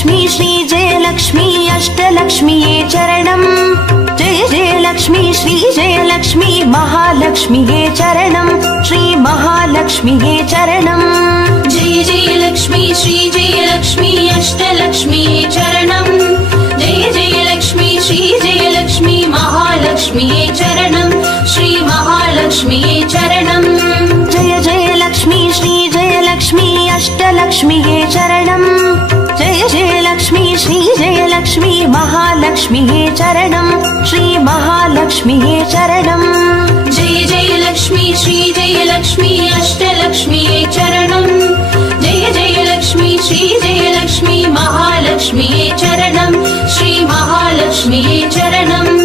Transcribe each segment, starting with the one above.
जयलक्ष्मी श्री जयलक्ष्मी अष्टलक्ष्मीये चरणम् जय जयलक्ष्मी श्री जयलक्ष्मी महालक्ष्मीये चरणम् श्री महालक्ष्मीये चरणम् जय जयलक्ष्मी श्री जयलक्ष्मी अष्टलक्ष्मीये चरणम् जय जयलक्ष्मी श्री जयलक्ष्मी महालक्ष्मीये चरणम् श्री महालक्ष्मीये चरणम् जय जयलक्ष्मी श्री जयलक्ष्मी अष्टलक्ष्मीये चरणम् जय जयलक्ष्मी श्री जयलक्ष्मी महालक्ष्मीये चरणम् श्री महालक्ष्मीये चरणम् जय जयलक्ष्मी श्री जयलक्ष्मी अष्टलक्ष्मीये चरणम् जय जयलक्ष्मी श्री जयलक्ष्मी महालक्ष्मीये चरणम् श्री महालक्ष्मीये चरणम्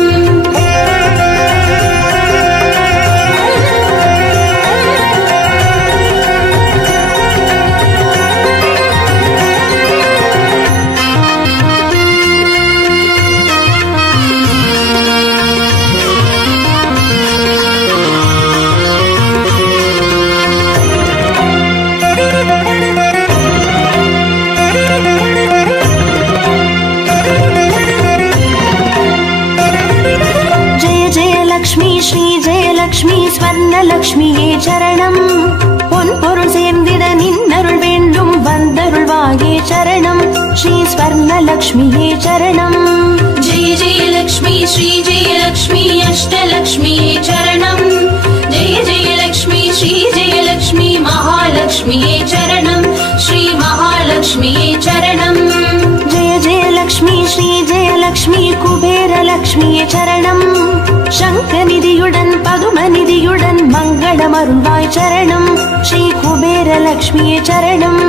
श्री जयलक्ष्मी स्वर्णलक्ष्मीये चरणम् பொன்பொருள் சேர்ந்திட நின்னருள் வேண்டும் வந்தருள்வாயே சரணம் ஸ்ரீ ஸ்வர்ணலக்ஷ்மியே சரணம் जय जयलक्ष्मी श्री जयलक्ष्मी अष्टलक्ष्मीये चरणम् जय जयलक्ष्मी श्री जयलक्ष्मी महालक्ष्मीये चरणम् श्री महालक्ष्मीये चरणम् जय जयलक्ष्मी श्री जयलक्ष्मी कुबेरलक्ष्मिये चरणम् शङ्खनिधियुடன் பதுமநிதியுடன் மங்களமருள்வாய் சரணம் ஸ்ரீ குபேரலக்ஷ்மியே சரணம்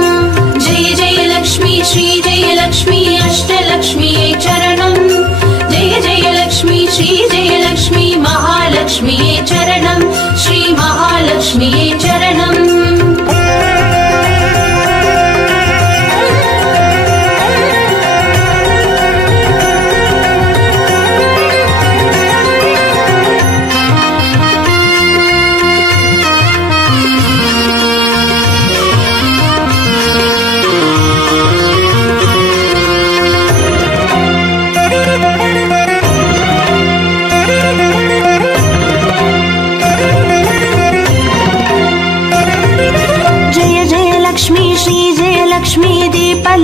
जय जयलक्ष्मी श्री जयलक्ष्मी अष्टलक्ष्मीये चरणम् जय जयलक्ष्मी श्री जयलक्ष्मी महालक्ष्मीये चरणम् श्री महालक्ष्मीये चरणम्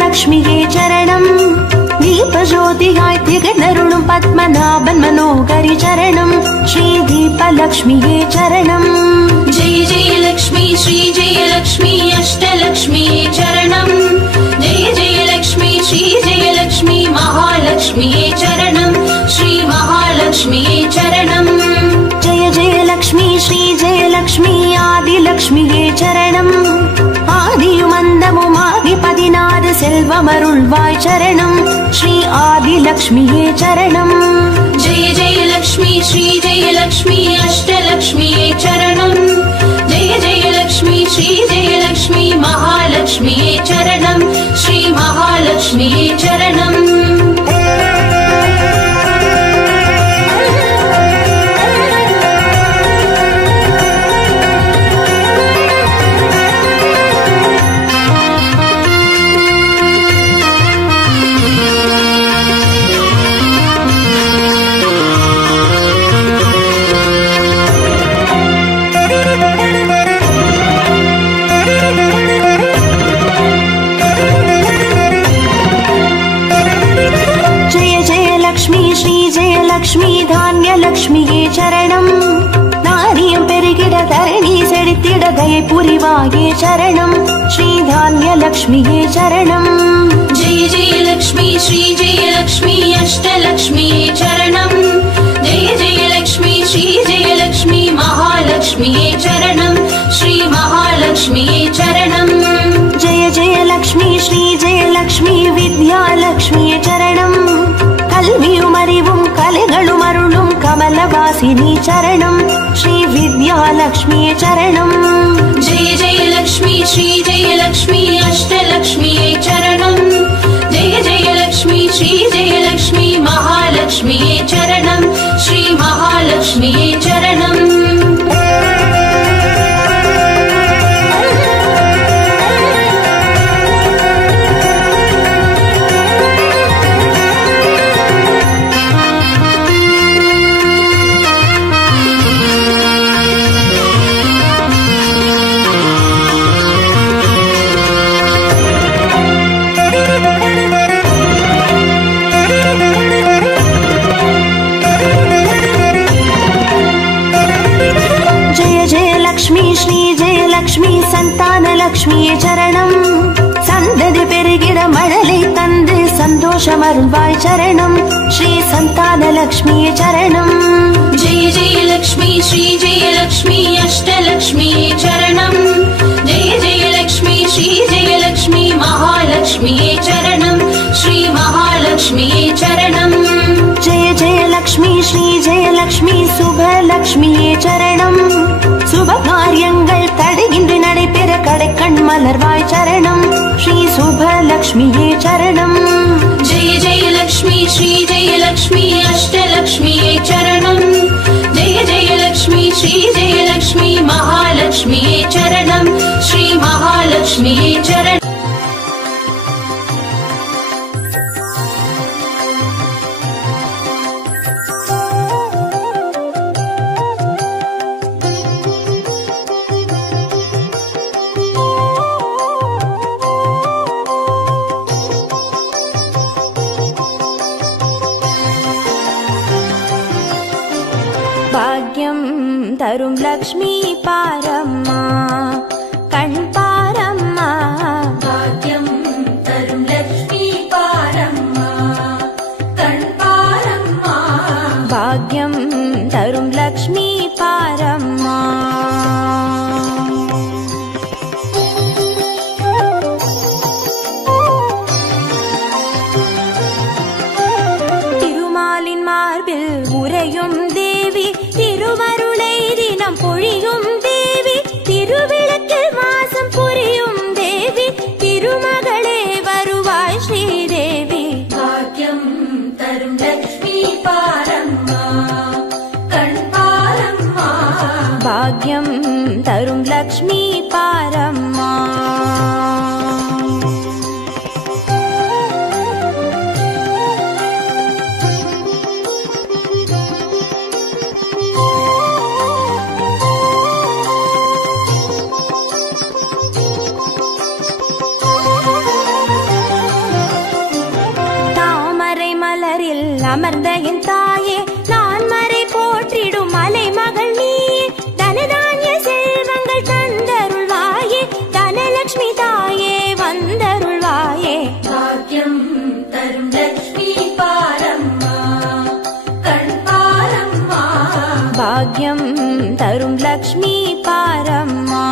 லக்ஷ்மியே சரணம் தீபஜோதியாய் திகழருளும் பத்மநாபன் மனோகரி சரணம் ஸ்ரீ தீபலக்ஷ்மியே சரணம் जय जयलक्ष्मी श्री जयलक्ष्मी अष्टलक्ष्मीये चरणम् जय जयलक्ष्मी श्री जयलक्ष्मी महालक्ष्मीये चरणम् श्री महालक्ष्मीये चरणम् जय जयलक्ष्मी श्री जयलक्ष्मी आदिलक्ष्मिये चरणम् ஆதியுமந்தமுமாகி 16 செல்வமருள்வாய் சரணம் ஸ்ரீ ஆதிலக்ஷ்மியே சரணம் जय जयलक्ष्मी श्री जयलक्ष्मी अष्टलक्ष्मीये चरणम् जय जयलक्ष्मी श्री जयलक्ष्मी महालक्ष्मीये चरणम् श्री महालक्ष्मीये चरणम् லக்ஷ்மி தானியலக்ஷ்மியே சரணம் நாரியம் பெருகிட தரணி செழித்திட தயை புரிவாயே சரணம் ஸ்ரீ தானியலக்ஷ்மியே சரணம் जय जयलक्ष्मी श्री जयलक्ष्मी अष्टलक्ष्मीये चरणम् जय जयलक्ष्मी श्री जयलक्ष्मी महालक्ष्मीये चरणम् श्री महालक्ष्मीये चरणम् जय जयलक्ष्मी श्री जयलक्ष्मी विद्यालक्ष्मिये चरणम् கல்வியும் அறிவும் கலைகளும் அருளும் கமலவாசினி சரணம் ஸ்ரீ வித்யாலக்ஷ்மியே சரணம் जय जयलक्ष्मी श्री जयलक्ष्मी अष्टलक्ष्मीये चरणम् जय जयलक्ष्मी श्री जयलक्ष्मी महालक्ष्मीये चरणम् श्री महालक्ष्मीये चरणम् லக்ஷ்மியே சரணம். சந்ததி பெருகிட மழலை தந்து சந்தோஷம் அருள்வாய் சரணம். ஸ்ரீ சந்தான லக்ஷ்மியே சரணம். जय जय लक्ष्मी श्री जय लक्ष्मी अष्टलक्ष्मी चरणम. जय जय लक्ष्मी श्री जय लक्ष्मी महालक्ष्मी चरणम. श्री महालक्ष्मी चरणम. जय जय लक्ष्मी श्री जय लक्ष्मी शुभ लक्ष्मिये சரணம். சுப காரியங்கள் தடையின்றி நடைபெற கடைக்கண் மலர்வாய் சரணம். ஸ்ரீ சுப லக்ஷ்மியே சரணம். जय जय लक्ष्मी श्री जय लक्ष्मी अष्टलक्ष्मी चरणम. जय जय लक्ष्मी श्री जय लक्ष्मी महालक्ष्मी चरणम. श्री महालक्ष्मी चरणम. பாக்யம் தரும் லக்ஷ்மி பாரம்மா கண் பாரம்மா. भाग्यं तरुं लक्ष्मी पारम्मा कण् पारम्मा. பாக்யம் தரும் லக்ஷ்மி பாரம்மா. திருமாலின் மார்பில் உறையும் தேவி, திருவருளை தினம் பொழியும் தேவி, திருவிளக்கில் வாசம் புரியும் தேவி, திருமகளே வருவாய் ஸ்ரீதேவி. भाग्यं तरुं लक्ष्मी पारम्मा कण् पारम्मा. பாக்யம் தரும் லக்ஷ்மி பாரம்மா. தாமரை மலரில் அமர்ந்த என் தாயே, நான் மறை போற்றிடும் மலை மகள் நீயே, தனதானிய செல்வங்கள் தந்தருள்வாயே, தனலட்சுமி தாயே வந்தருள்வாயே. भाग्यं तरुं लक्ष्मी पारम्मा कण् पारम्मा. பாக்யம் தரும் லக்ஷ்மி பாரம்மா.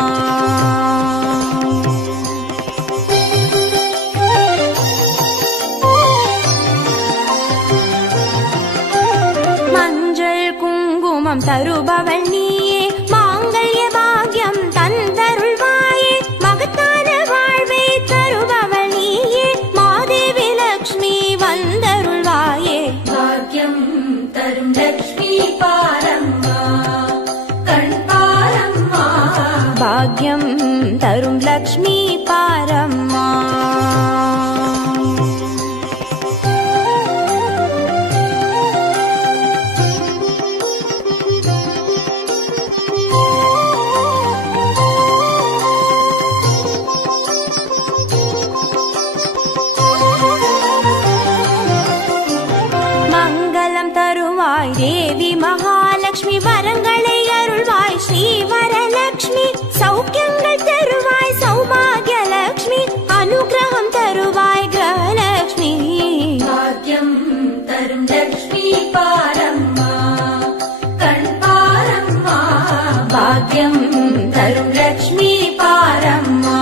மஞ்சள் குங்குமம் தருபவள் நீயே, மாங்கல்ய பாக்யம் தந்தருள்வாயே, மகத்தான வாழ்வை தருபவள் நீயே, மாதேவி லக்ஷ்மி வந்தருள்வாயே. भाग्यं तरुं लक्ष्मी पारम्मा कण् पारम्मा. பாக்யம் தரும் லக்ஷ்மி பாரம்மா. மங்களம் தருவாய் தேவி மகாலட்சுமி, வரங்களை அருள்வாய் ஸ்ரீ வரலட்சுமி, சௌக்கியங்கள் தருவாய் சௌபாகிய லட்சுமி, அனுகிரகம் தருவாய் கிரகலட்சுமி. भाग्यं तरुं लक्ष्मी पारम्मा कण् पारम्मा. பாக்யம் தரும் லக்ஷ்மி பாரம்மா.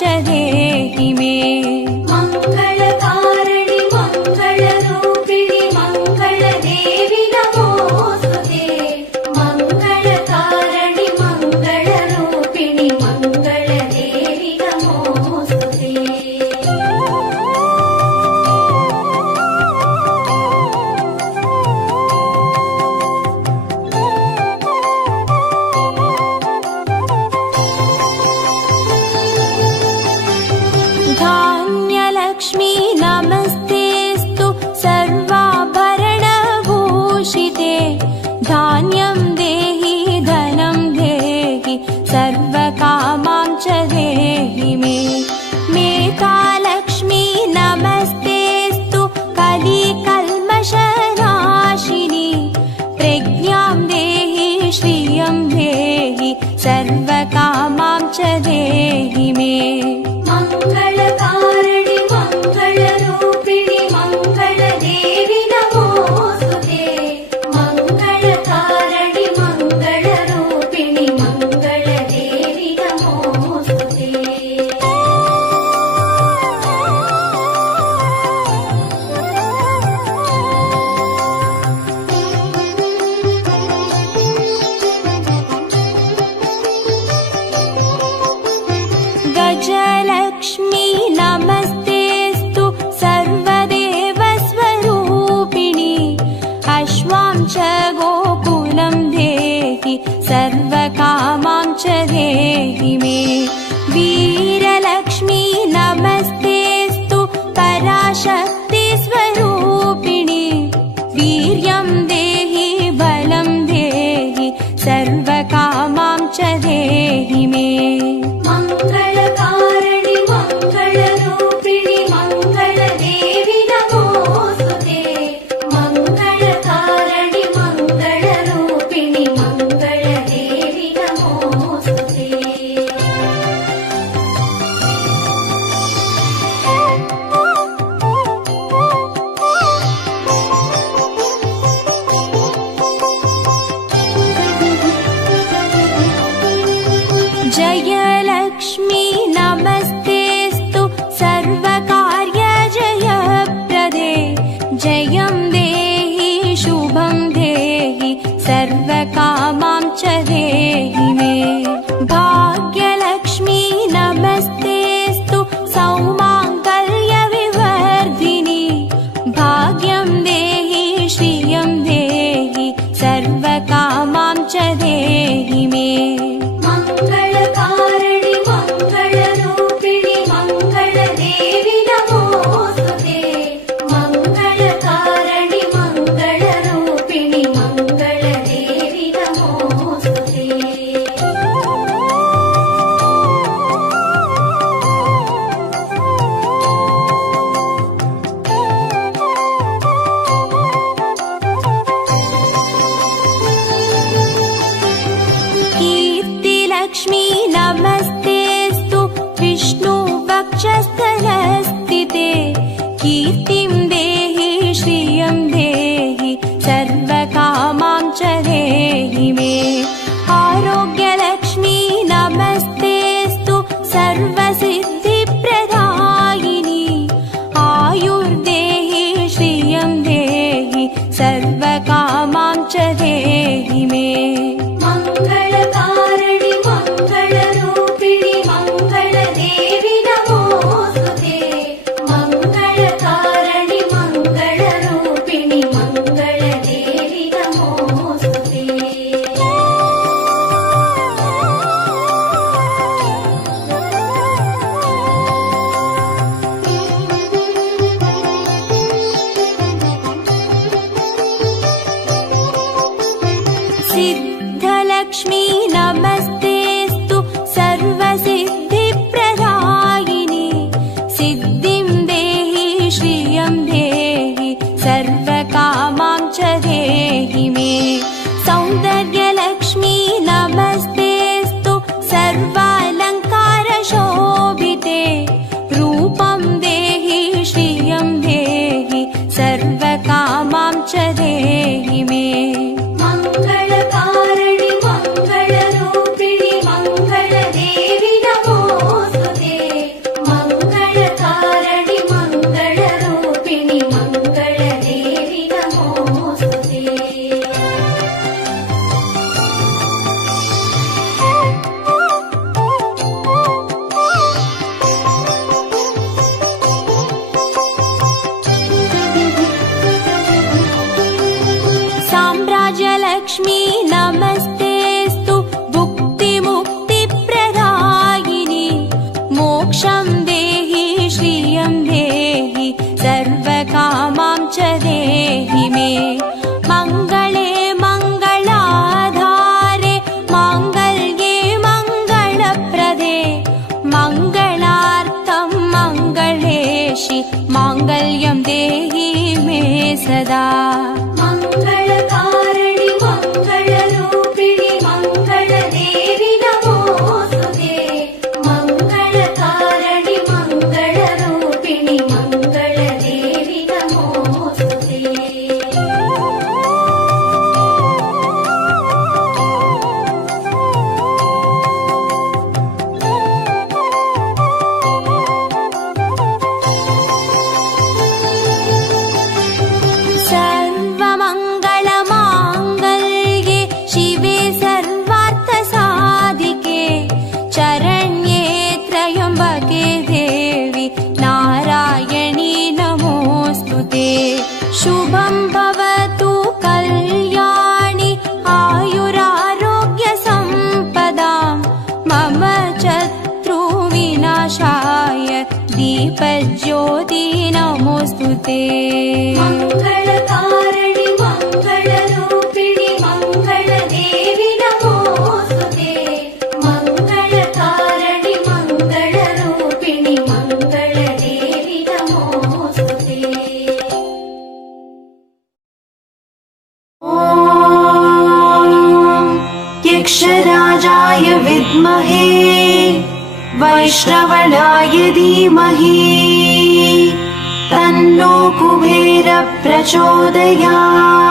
च देहि मे। मङ्गलकारिणि मङ्गलरूपिणि मङ्गलदेवि नमोऽस्तुते। मङ्गलकारिणि मङ्गलरूपिणि मङ्गलदेवि नमोऽस्तुते। धान्यलक्ष्मी नमस्तेऽस्तु सर्वाभरणभूषिते। धान्यं देहि धनं देहि सर्वकामां च देहि मे। मेधालक्ष्मी नमस्तेऽस्तु कलिकल्मषनाशिनी। प्रज्ञां देहि श्रियं देहि सर्वकामां च देहि मे। मङ्गलकारिणि मङ्गलरूपिणि मङ्गलदेवि नमोऽस्तुते। मङ्गलकारिणि मङ्गलरूपिणि मङ्गलदेवि नमोऽस्तुते। गजलक्ष्मी नमस्तेऽस्तु सर्वदेवस्वरूपिणि। अश्वां च गोकुलं देहि सर्वकामां च देहि मे। वीरलक्ष्मी नमस्तेऽस्तु पराशक्तिस्वरूपिणि। वीर्यं देहि बलं देहि सर्वकामां च देहि मे। मङ्गलकारिणि मङ्गलरूपिणि मङ्गलदेवि नमोऽस्तुते। मङ्गलकारिणि मङ्गलरूपिणि मङ्गलदेवि नमोऽस्तुते। जयलक्ष्मी नमस्तेऽस्तु सर्वकार्यजयप्रदे। जयं देहि शुभं देहि सर्वकामां च देहि मे। भाग्यलक्ष्मी नमस्तेऽस्तु सौमाङ्गल्यविवर्धिनि। भाग्यं देहि श्रियं देहि सर्वकामां च देहि मे। मङ्गलकारिणि मङ्गलरूपिणि मङ्गलदेवि नमोऽस्तुते। मङ्गलकारिणि मङ्गलरूपिणि मङ्गलदेवि नमोऽस्तुते। कीर्तिलक्ष्मी नमस्तेऽस्तु विष्णुवक्षस्थलस्थिते। कीर्तिं देहि श्रियं देहि सर्वकामां च देहि मे। आरोग्यलक्ष्मी नमस्तेऽस्तु सर्वसिद्धिप्रदायिनि। आयुर्देहि श्रियं देहि सर्वकामां च देहि मे। मङ्गलकारिणि मङ्गलरूपिणि मङ्गलदेवि नमोऽस्तुते। मङ्गलकारिणि यशं देहि श्रियं देहि सर्वकामां च देहि मे मङ्गले मङ्गलाधारे माङ्गल्ये मङ्गलप्रदे मङ्गलार्थं मङ्गलेशि माङ्गल्यं देहि मे सदा मङ्गलकारिणि मङ्गलरूपिणि मङ्गलदेवि नमोस्तुते मङ्गलकारिणि मङ्गलरूपिणि मङ्गलदेवि नमोस्तुते सर्वमङ्गलमाङ्गल्ये शिवे सर्वार्थसाधिके शरण्ये त्र्यम्बके देवि नारायणी नमोऽस्तुते शुभं भवतु कल्याणि आयुरारोग्यसम्पदां मम शत्रुविनाशाय दीपज्योति नमोऽस्तुते मङ्गलकारिणि मङ्गलरूपिणि मङ्गलदेवि नमोस्तुते मङ्गलकारिणि मङ्गलरूपिणि मङ्गलदेवि नमोस्तुते यक्षराजाय विद्महे वैश्रवणाय धीमहि तन्नो कुबेर प्रचोदयात्।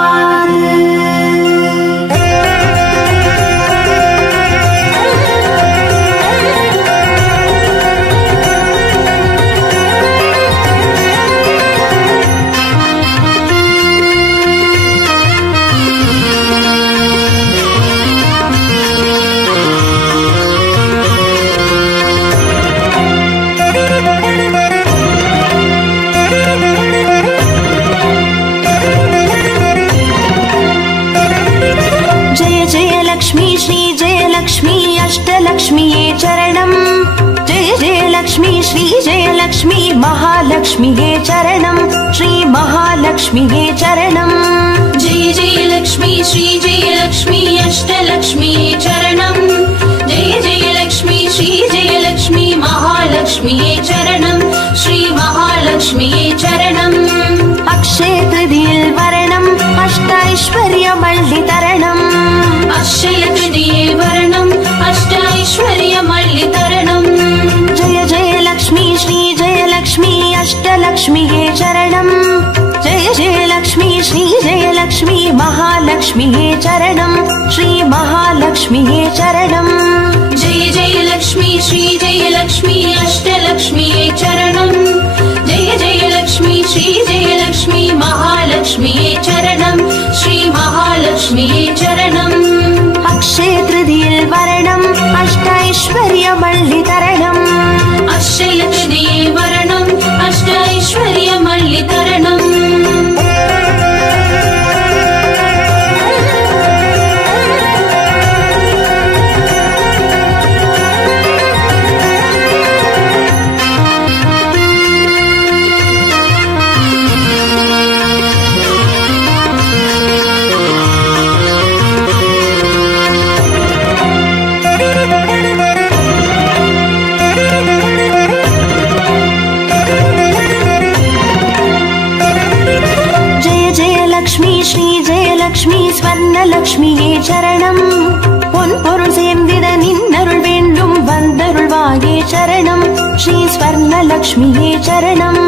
अष्टलक्ष्मीये चरणम् जय जय लक्ष्मी श्री जय लक्ष्मी महालक्ष्मीये चरणम् श्री महालक्ष्मीये चरणम् जय जय लक्ष्मी श्री जय लक्ष्मी अष्टलक्ष्मीये चरणम् जय जय लक्ष्मी श्री जय लक्ष्मी महालक्ष्मीये चरणम् श्री महालक्ष्मीये चरणम् अक्षय तृतीये वरणम् अष्टैश्वर्यमल्लितरणम् अक्षय तृतीये वरणम् अष्टैश्वर्यमल्लितरणम् जय जय लक्ष्मी श्री जय लक्ष्मी अष्टलक्ष्मीये चरणम् जय जय लक्ष्मी श्री जय लक्ष्मी महालक्ष्मीये चरणम् श्री महालक्ष्मीये चरणम् जय जय लक्ष्मी श्री जय लक्ष्मी अष्टलक्ष्मीये चरणम् जय जय लक्ष्मी श्री जय लक्ष्मी महालक्ष्मीये चरणम् श्री महालक्ष्मीये चरणम् अक्षय तृतीये वरणम् अष्टैश्वर्यमल्लितरणम् अक्षय तृतीये वरणम् अष्टैश्वर्यमल्लितरणम् லக்ஷ்மி ஸ்வர்ணலக்ஷ்மியே சரணம் பொன் பொருள் சேர்ந்திட நின்னருள் வேண்டும் வந்தருள்வாயே சரணம் ஸ்ரீ ஸ்வர்ணலக்ஷ்மியே சரணம்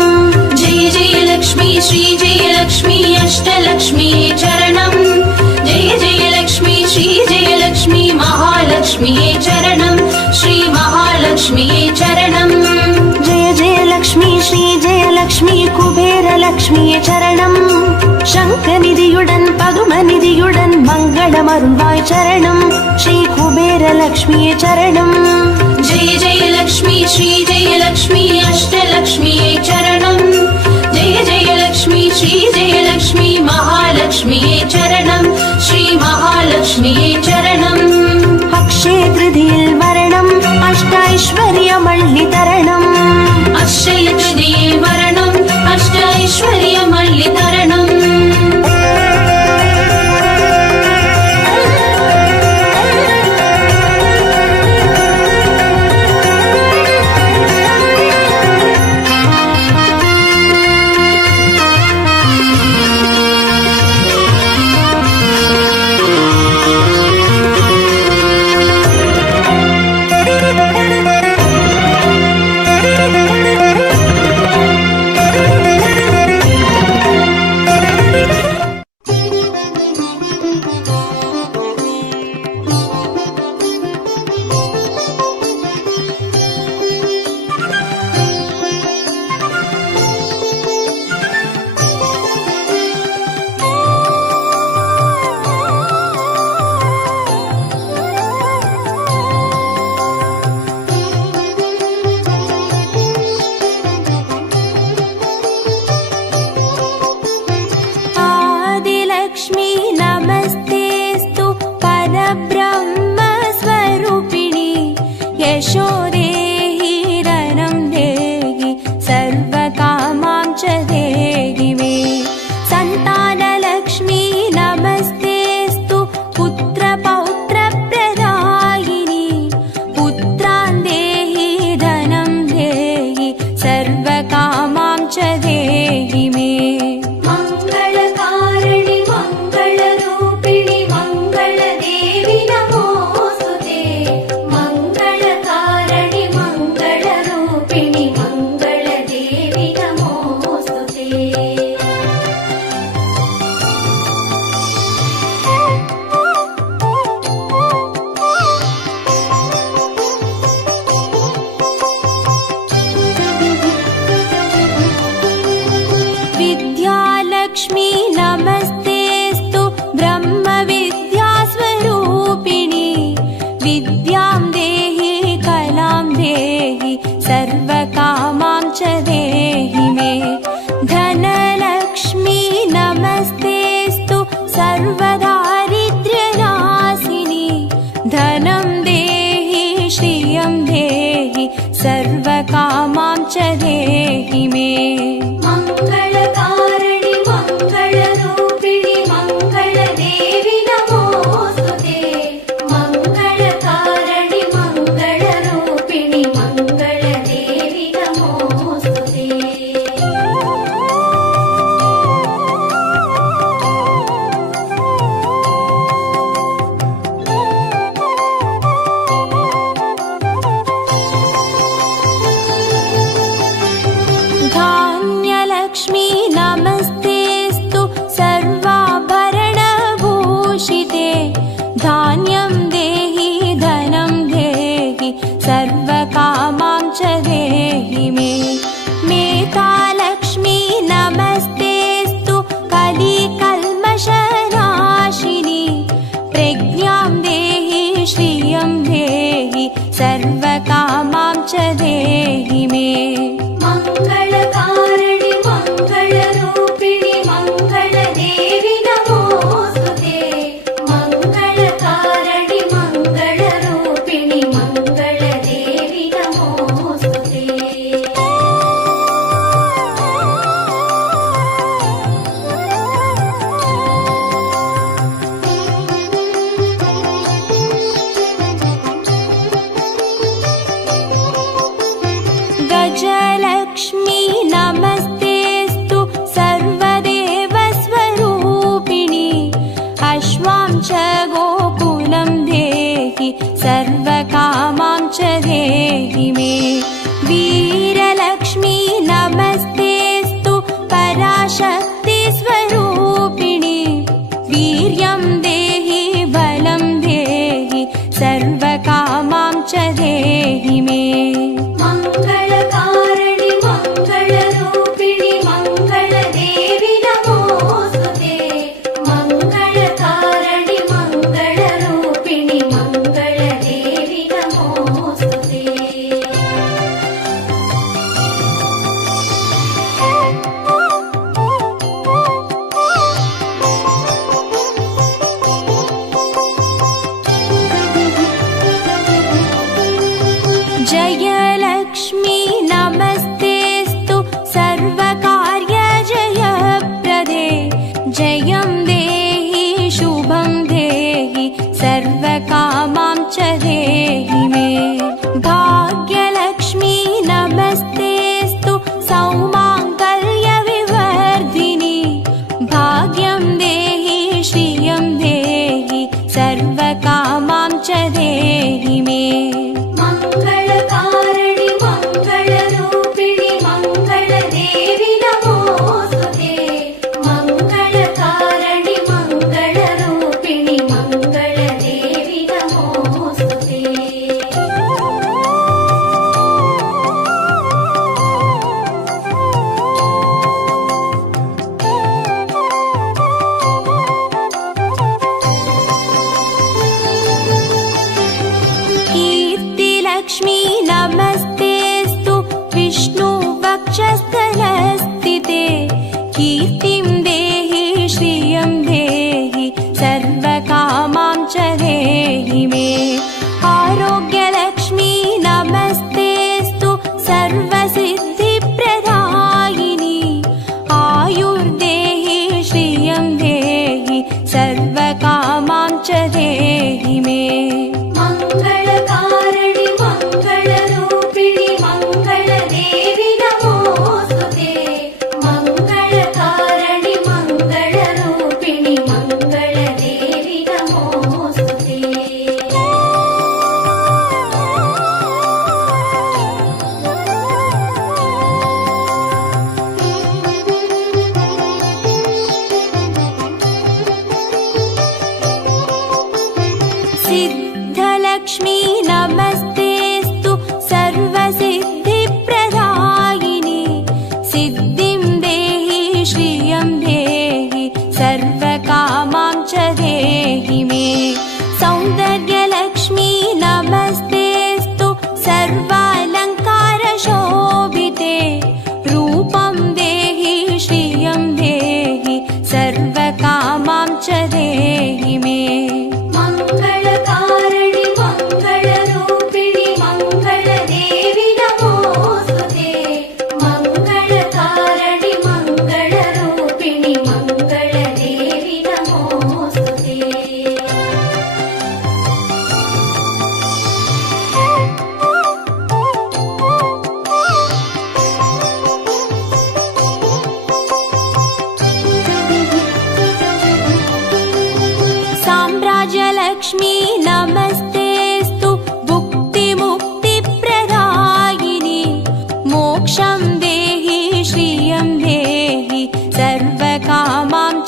जय जय लक्ष्मी श्री जय लक्ष्मी अष्टलक्ष्मीये चरणम् जय जय लक्ष्मी श्री जय लक्ष्मी महालक्ष्मीये चरणम् श्री महालक्ष्मीये चरणम् जय जय लक्ष्मी श्री जय लक्ष्मी कुबेर लक्ष्मिये चरणम् शङ्खनिधियुடன் பதுமநிதியுடன் மங்களமருள்வாய் சரணம் ஸ்ரீ குபேர லக்ஷ்மியே சரணம் जय जय लक्ष्मी श्री जय लक्ष्मी अष्टलक्ष्मीये चरणम् जय जय लक्ष्मी श्री जय लक्ष्मी महालक्ष्मीये चरणम् श्री महालक्ष्मीये चरणम् अक्षय तृतीये वरणम् अष्टैश्वर्यमल्लितरणम् च देहि मे धनलक्ष्मी नमस्तेस्तु सर्वदारिद्र्यनाशिनी धनं देहि श्रियं देहि सर्वकामां च देहि मे मङ्गलकारिणि मङ्गलरूपिणि मङ्गलदेवि नमोऽस्तुते मङ्गलकारिणि मङ्गलरूपिणि मङ्गलदेवि नमोऽस्तुते धान्य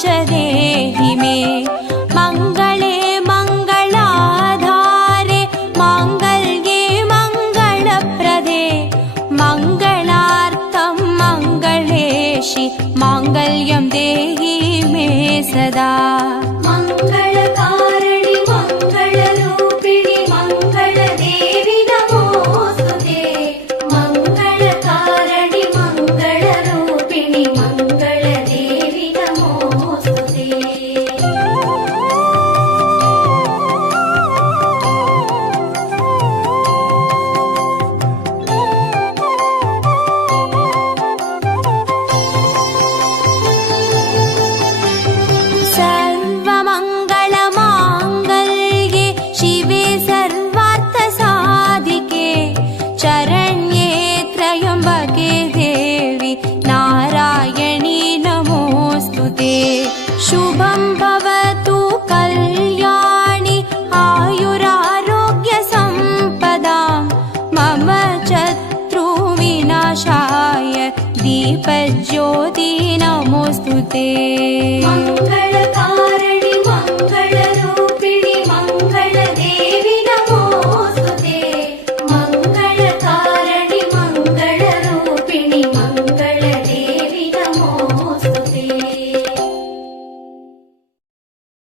च देहि मे मङ्गले मङ्गलाधारे माङ्गल्ये मङ्गलप्रदे मङ्गलार्थं मङ्गलेशि माङ्गल्यं देहि मे सदा मङ्गलकारिणि मङ्गलरूपिणि मङ्गलदेवि नमोस्तुते मङ्गलकारिणि मङ्गलरूपिणि मङ्गलदेवि नमोस्तुते सर्वमङ्गलमाङ्गल्ये शिवे सर्वार्थसाधिके चरण्ये त्र्यम्बके देवी नारायणी नमोऽस्तु ते शुभं भवतु कल्याणि आयुरारोग्यसम्पदां मम शत्रुविनाशाय दीपज्योति नमोऽस्तु ते मङ्गलकारिणि मङ्गलरूपिणि मङ्गलदेवि